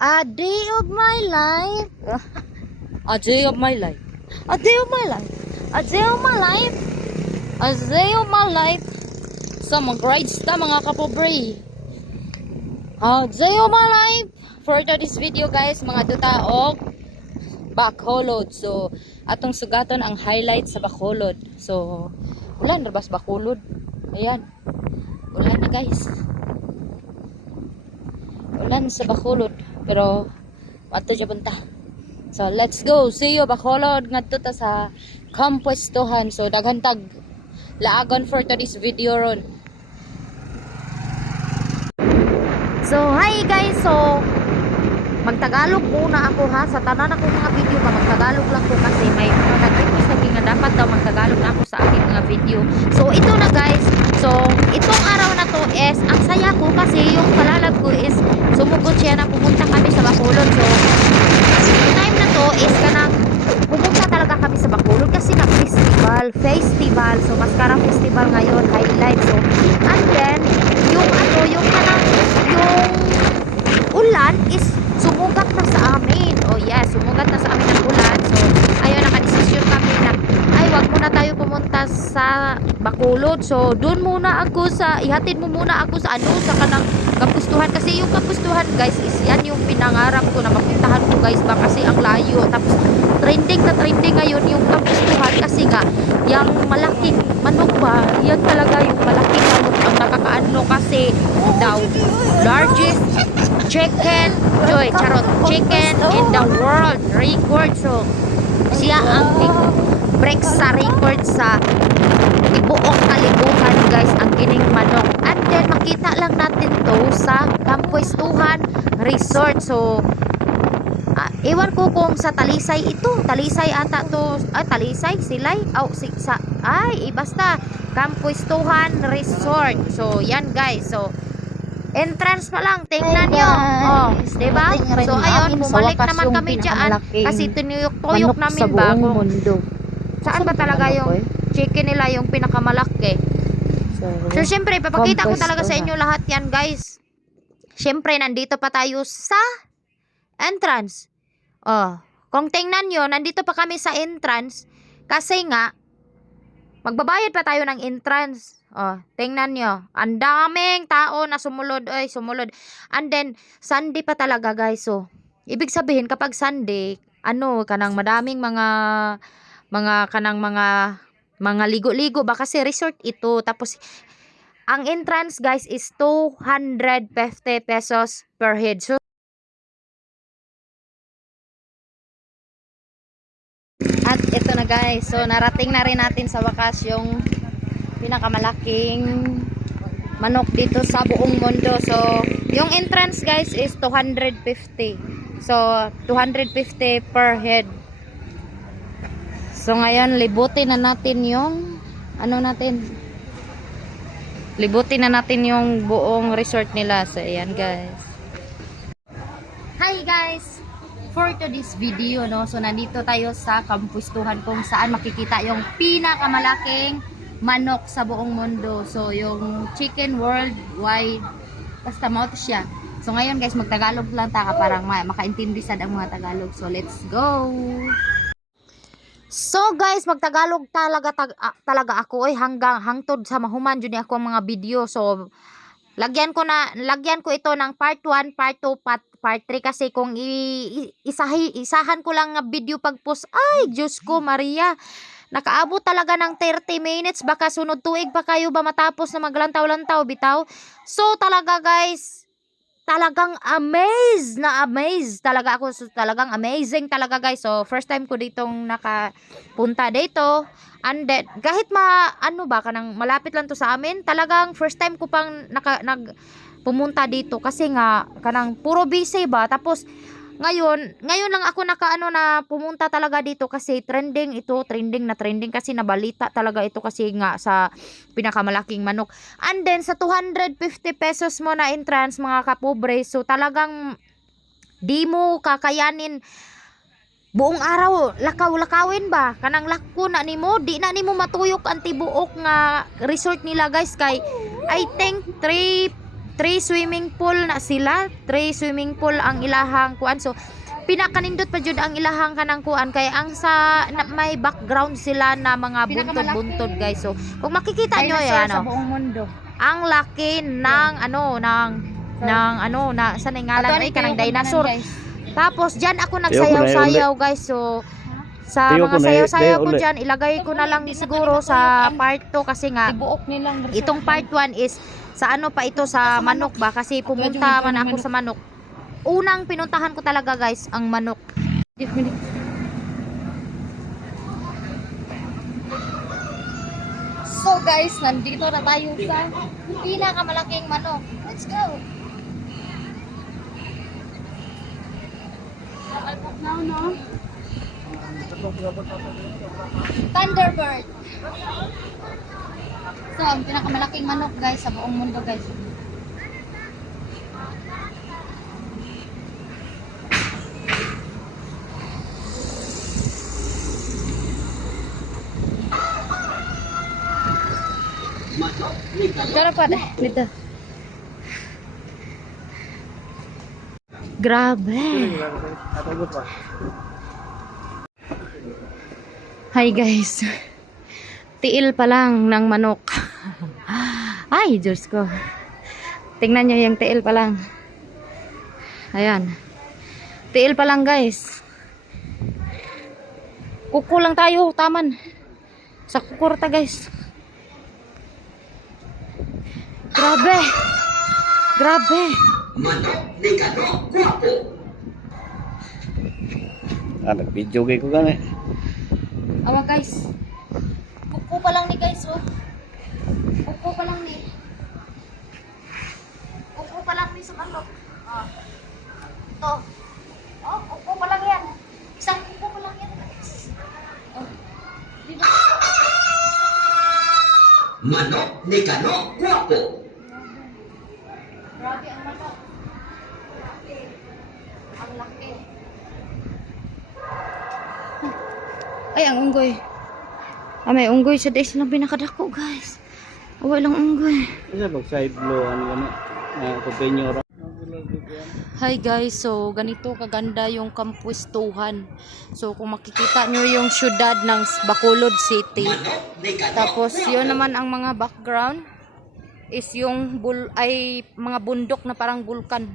A day of my life. A day of my life. A day of my life. A day of my life. A day of my life. Sa mga grades ta mga kapobre. A day of my life. For this video guys, mga duta og Bacolod. So, atong sugaton ang highlight sa Bacolod. So, ulan rabas Bacolod. Ayan. Ulan na guys. Ulan sa Bacolod. Pero, ato dyan punta. So, let's go. See you Bacolod. Ngadto ta sa Kampuestohan. So, daghantag laagon for this video ron. So, hi guys. So, magtagalog muna ako ha. Sa tanan akong mga video ba, magtagalog lang ko kasi may mga nag-request lagi nga dapat daw magtagalog na ako sa aking mga video. So, ito na guys. So, itong araw na to is, ang saya ko kasi yung palalab ko is sumugod siya na pumunta kami sa Bacolod. So, time na to is kanang pumunta talaga kami sa Bacolod kasi nga festival. So, Mascara Festival ngayon, highlight. So, and then, yung yung ulan is sumugat na sa amin. Oh yes, sumugat na sa amin ang ulan. So, ayun, nakadesisyon kami na, ay, wag muna tayo pumunta sa Bacolod. So, dun muna ako ihatid mo muna ako sa sa kanang kapustuhan. Kasi yung kapustuhan, guys, is yan yung pinangarap ko na mapuntahan ko, guys, ba? Kasi ang layo. Tapos, trending na trending ngayon yung kapustuhan kasi nga, yung malaking manok ba, yan talaga yung malaking manok ang nakakaano kasi daw, largest chicken in the world record. So siya ang break sa record sa ibuong kalibutan guys, ang kining manok. And then makita lang natin to sa Kampuestohan Resort. So ewan ko kung sa Talisay ito, Talisay ata to, Talisay, Silay, basta Kampuestohan Resort. So yan guys, so entrance pa lang, tingnan nyo. Oh, diba? So, ayun, bumalik naman kami dyan. Kasi tinuyok-tuyok namin ba kung saan ba talaga yung chicken nila yung pinakamalaki. So, syempre, papakita ko talaga sa inyo lahat yan, guys. Syempre, nandito pa tayo sa entrance. Oh, kung tingnan nyo, nandito pa kami sa entrance. Kasi nga, magbabayad pa tayo ng entrance. Oh, tingnan nyo. Ang daming tao na sumunod. And then, Sunday pa talaga, guys. So, ibig sabihin, kapag Sunday, kanang madaming mga ligo-ligo ba? Kasi resort ito. Tapos, ang entrance, guys, is 250 pesos per head. So, at ito na, guys. So, narating na rin natin sa wakas yung pinakamalaking manok dito sa buong mundo. So, yung entrance guys is 250. So, 250 per head. So, ngayon libutin na natin yung libutin na natin yung buong resort nila. So, ayan guys. Hi guys! For today's video, no? So, nandito tayo sa Kampuestohan kung saan makikita yung pinakamalaking manok sa buong mundo. So, yung chicken worldwide. Basta mo siya. So, ngayon guys, magtagalog lang taka parang makaintindi sad ang mga Tagalog. So, let's go! So, guys, magtagalog talaga ako. Hangtod sa mahuman dyan ako ang mga video. So, lagyan ko ito ng part 1, part 2, part 3 kasi kung isahan ko lang nga video pag-post, ay, Diyos ko, Maria, nakaabot talaga ng 30 minutes. Baka sunod tuig pa kayo ba matapos na maglantaw-lantaw, bitaw. So, talaga guys, talagang amazed talaga ako. So, talagang amazing talaga guys. So, first time ko ditong nakapunta dito. And then, kahit kanang malapit lang to sa amin, talagang first time ko pang pumunta dito. Kasi nga, kanang puro busy ba. Tapos, ngayon lang ako na pumunta talaga dito kasi trending kasi nabalita talaga ito kasi nga sa pinakamalaking manok. And then sa 250 pesos mo na entrance mga kapobre, so talagang di mo kakayanin buong araw lakaw-lakawin ba kanang lako na nimo, di na nimo matuyok ang tibuok nga resort nila guys. Kay I think 3 3 swimming pool na sila. 3 swimming pool ang ilahang kuan. So pinakanindot pa jud ang ilahang kanang kuan kay ang may background sila na mga buntod-buntod guys. So kung makikita nyo yan sa buong mundo. ang laki ng na sa ngalan ay kanang dinosaur. Tapos diyan ako nagsayaw-sayaw guys. So sa mga sayaw-sayaw ko diyan ilagay ko na lang siguro sa part 2 kasi nga Ibuok nilang itong part 1 is sa ano pa ito sa manok ba kasi pumunta man ako sa manok. Unang pinuntahan ko talaga guys ang manok. So guys, nandito na tayo sa pinakamalaking manok. Let's go! No. Thunderbird. So, ang pinakamalaking manok guys sa buong mundo guys. Cara pa dito. Grabe. Hi guys. Tiil pa lang ng manok. Ay, Diyos ko. Tingnan nyo yung tiil pa lang. Ayan. Tiil pa lang guys. Kuko lang tayo, taman. Sa kukurta guys. Grabe. Grabe. Nag-video kayo ko gani. Awa guys. Kuko pa lang ni guys, oh. Kuko pa lang ni. Kuko pa lang ni sa manok. Ah. To. Oh, kuko pa lang yan. Isang kuko pa lang yan, guys. Oh. Diba? Manok ni Kano Guapo. Grabe ang manok. Grabe. Ang laki. Ay, ang unggoy. Ah, may unggoy sa days lang pinakadako, guys. Away lang unggoy. Isa pag side blow ano gani. Kupenyora. Hi guys, so ganito kaganda yung kampwestuhan. So kung makikita nyo yung syudad ng Bacolod City. Tapos yun naman ang mga background is yung mga bundok na parang bulkan.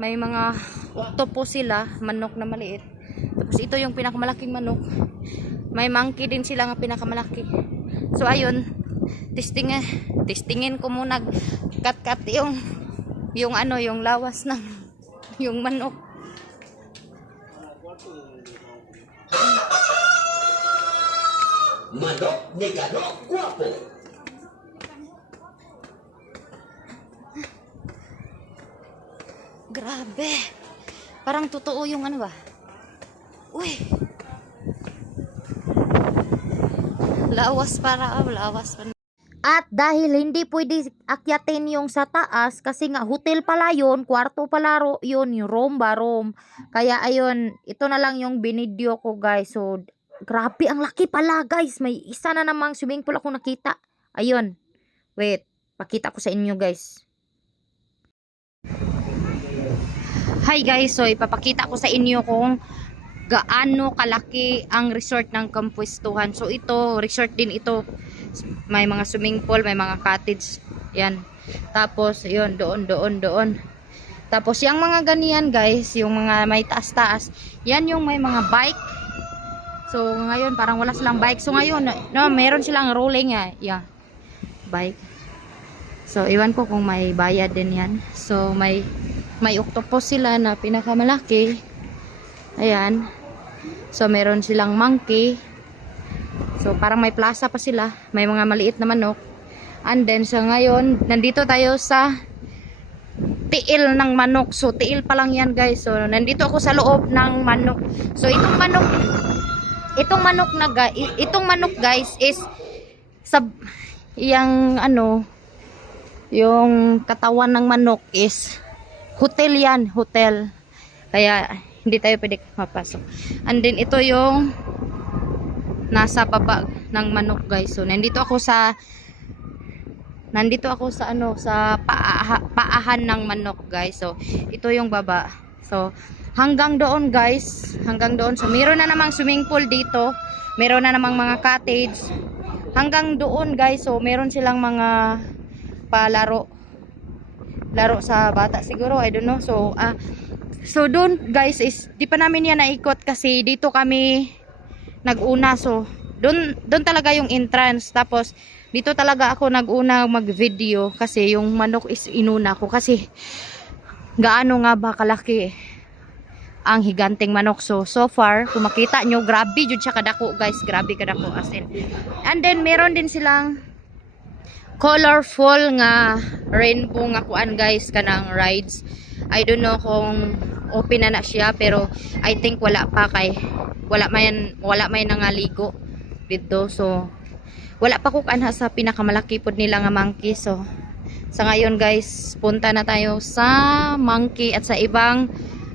May mga octopus sila, manok na maliit. Tapos ito yung pinakamalaking manok. May monkey din sila nga pinakamalaki. So ayun, testingin ko muna cut yung lawas ng yung manok. Manok ni Kano Guapo. Grabe. Parang totoo yung ano ba? Uy. Lawas pa. At dahil hindi pwede akyatin yung sa taas kasi nga hotel pala yun, kwarto pala yun, yung room. Kaya ayun, ito na lang yung binidyo ko guys. So, grabe ang laki pala guys. May isa na namang swimming pool ako nakita. Ayun. Wait, pakita ko sa inyo guys. Hi guys, so ipapakita ko sa inyo kung gaano kalaki ang resort ng Kampwestuhan. So ito, resort din ito. May mga swimming pool, may mga cottage. Yan. Tapos, yun, doon. Tapos, yung mga ganiyan, guys, yung mga may taas-taas, yan yung may mga bike. So, ngayon, parang wala silang bike. So, ngayon, no, meron silang rolling, yeah, bike. So, iwan ko kung may bayad din yan. So, may octopus sila na pinakamalaki. Ayan. So, meron silang monkey. So, parang may plaza pa sila. May mga maliit na manok. And then, so ngayon, nandito tayo sa tiil ng manok. So, tiil pa lang yan, guys. So, nandito ako sa loob ng manok. So, itong manok, guys, is yung katawan ng manok is hotel yan, hotel. Kaya, hindi tayo pwede mapasok. And then, ito yung nasa baba ng manok guys. So nandito ako sa nandito ako sa ano, sa paahan ng manok, guys. So, ito yung baba. So, hanggang doon, guys. Hanggang doon. So, meron na namang swimming pool dito. Meron na namang mga cottage. Hanggang doon, guys. So, meron silang mga palaro. Laro sa bata siguro, I don't know. So doon, guys, is di pa namin yan naikot kasi dito kami nag-una. So, doon talaga yung entrance. Tapos, dito talaga ako nag-una mag-video kasi yung manok is inuna ko kasi gaano nga ba kalaki ang higanteng manok. So far, kung makita nyo, grabe jud siya kadako, guys. Grabe kadako as in. And then, meron din silang colorful nga rainbow nga kuan, guys, kanang rides. I don't know kung open na siya, pero I think wala pa kay wala may nangaligo dito. So wala pa ko kanha sa pinakamalaki pod nila nga monkey. So sa ngayon, guys, punta na tayo sa monkey at sa ibang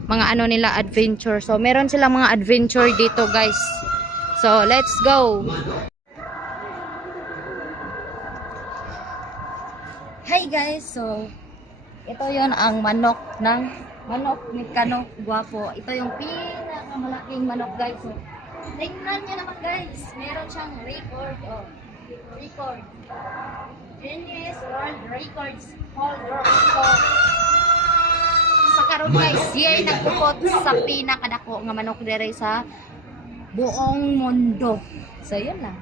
mga ano nila adventure. So meron silang mga adventure dito, guys. So let's go. Hi, guys. So ito yon ang manok Mekano Guwapo. Ito yung pinakamalaking manok, guys. So, tingnan nyo naman, guys. Meron siyang record. Oh, record. Guinness World Records holder. So, sa karon, guys, yay nagpupot sa pinakadako nga manok dere sa buong mundo. So, yun lang.